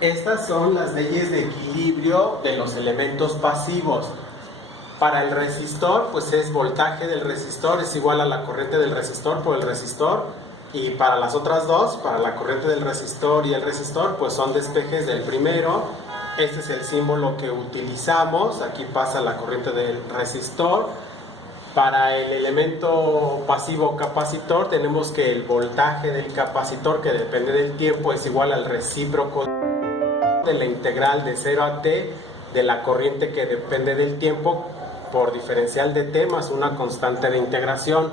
Estas son las leyes de equilibrio de los elementos pasivos. Para el resistor, pues es voltaje del resistor es igual a la corriente del resistor por el resistor. Y para las otras dos, para la corriente del resistor y el resistor, pues son despejes del primero. Este es el símbolo que utilizamos. Aquí pasa la corriente del resistor. Para el elemento pasivo capacitor, tenemos que el voltaje del capacitor, que depende del tiempo, es igual al recíproco de la integral de 0 a t de la corriente que depende del tiempo por diferencial de t más una constante de integración.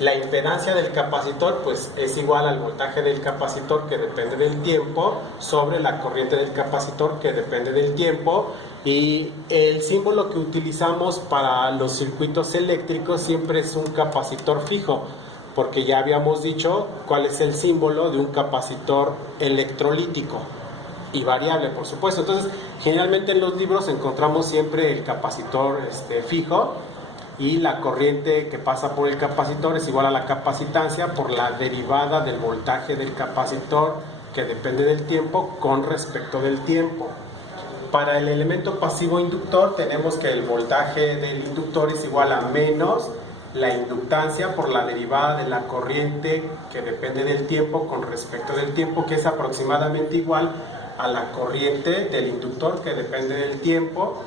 La impedancia del capacitor pues es igual al voltaje del capacitor que depende del tiempo sobre la corriente del capacitor que depende del tiempo, y el símbolo que utilizamos para los circuitos eléctricos siempre es un capacitor fijo, porque ya habíamos dicho cuál es el símbolo de un capacitor electrolítico y variable, por supuesto. Entonces, generalmente en los libros encontramos siempre el capacitor fijo, y la corriente que pasa por el capacitor es igual a la capacitancia por la derivada del voltaje del capacitor que depende del tiempo con respecto del tiempo. Para el elemento pasivo inductor tenemos que el voltaje del inductor es igual a menos la inductancia por la derivada de la corriente que depende del tiempo con respecto del tiempo, que es aproximadamente igual a la corriente del inductor que depende del tiempo.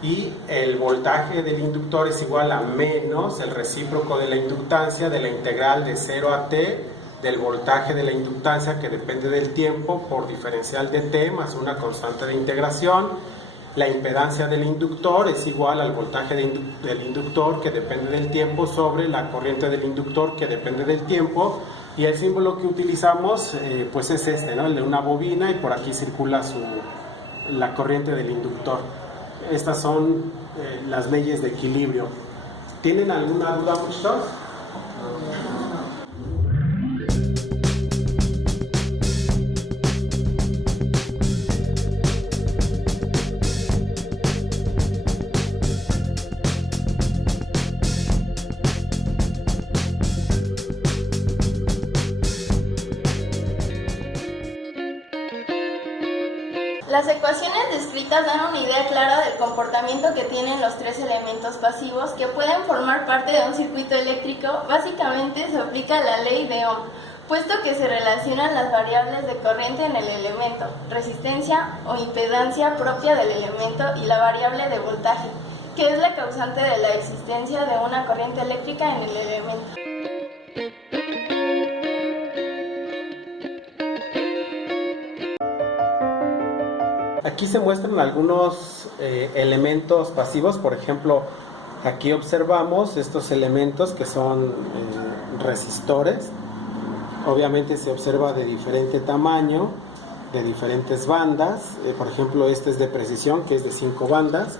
Y el voltaje del inductor es igual a menos el recíproco de la inductancia de la integral de 0 a t del voltaje de la inductancia que depende del tiempo por diferencial de t más una constante de integración. La impedancia del inductor es igual al voltaje del inductor que depende del tiempo sobre la corriente del inductor que depende del tiempo. Y el símbolo que utilizamos pues es este, ¿no? El de una bobina, y por aquí circula la corriente del inductor. Estas son las leyes de equilibrio. ¿Tienen alguna duda, muchachos? Las ecuaciones descritas dan una idea clara del comportamiento que tienen los tres elementos pasivos que pueden formar parte de un circuito eléctrico. Básicamente se aplica la ley de Ohm, puesto que se relacionan las variables de corriente en el elemento, resistencia o impedancia propia del elemento y la variable de voltaje, que es la causante de la existencia de una corriente eléctrica en el elemento. Aquí se muestran algunos elementos pasivos. Por ejemplo, aquí observamos estos elementos que son resistores. Obviamente se observa de diferente tamaño, de diferentes bandas. Por ejemplo, este es de precisión, que es de 5 bandas,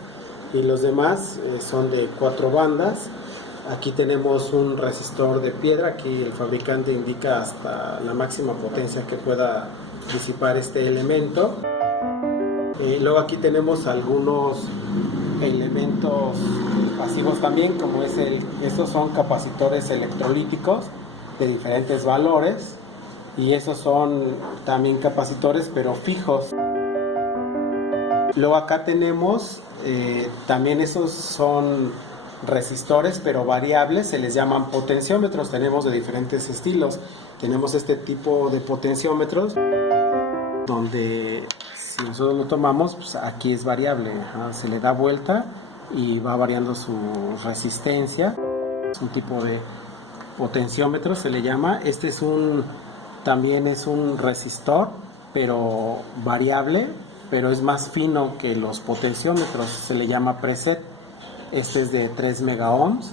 y los demás son de 4 bandas. Aquí tenemos un resistor de piedra. Aquí el fabricante indica hasta la máxima potencia que pueda disipar este elemento. Luego aquí tenemos algunos elementos pasivos también, como estos son capacitores electrolíticos de diferentes valores, y esos son también capacitores pero fijos. Luego acá tenemos también esos son resistores pero variables, se les llaman potenciómetros. Tenemos de diferentes estilos. Tenemos este tipo de potenciómetros donde si nosotros lo tomamos, pues aquí es variable, se le da vuelta y va variando su resistencia. Es un tipo de potenciómetro, se le llama. Este también es un resistor, pero variable, pero es más fino que los potenciómetros, se le llama preset. Este es de 3 megaohms,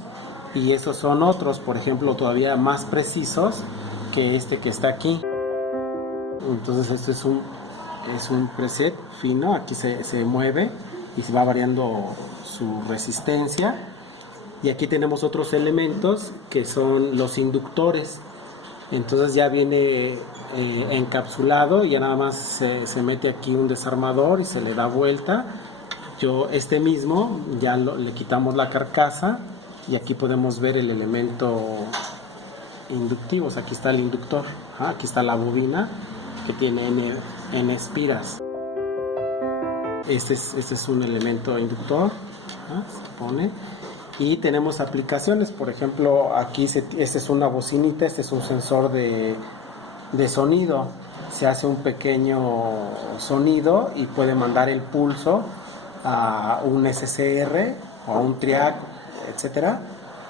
y estos son otros, por ejemplo, todavía más precisos que este que está aquí. Entonces este es un preset fino, aquí se mueve y se va variando su resistencia. Y aquí tenemos otros elementos que son los inductores. Entonces ya viene encapsulado, y ya nada más se mete aquí un desarmador y se le da vuelta. Este mismo ya le quitamos la carcasa, y aquí podemos ver el elemento inductivo. O sea, aquí está el inductor, aquí está la bobina que tiene N espiras. Este es un elemento inductor, ¿no? Se pone. Y tenemos aplicaciones, por ejemplo, aquí esta es una bocinita, este es un sensor de sonido. Se hace un pequeño sonido y puede mandar el pulso a un SCR o a un TRIAC, etcétera,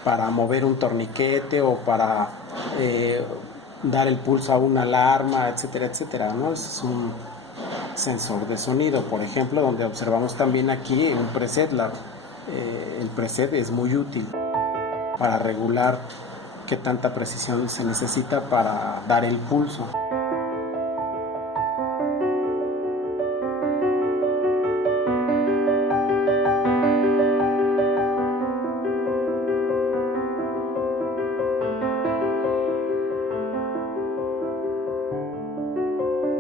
para mover un torniquete o para dar el pulso a una alarma, etcétera, etcétera, ¿no? Ese es un sensor de sonido, por ejemplo, donde observamos también aquí un preset. El preset es muy útil para regular qué tanta precisión se necesita para dar el pulso.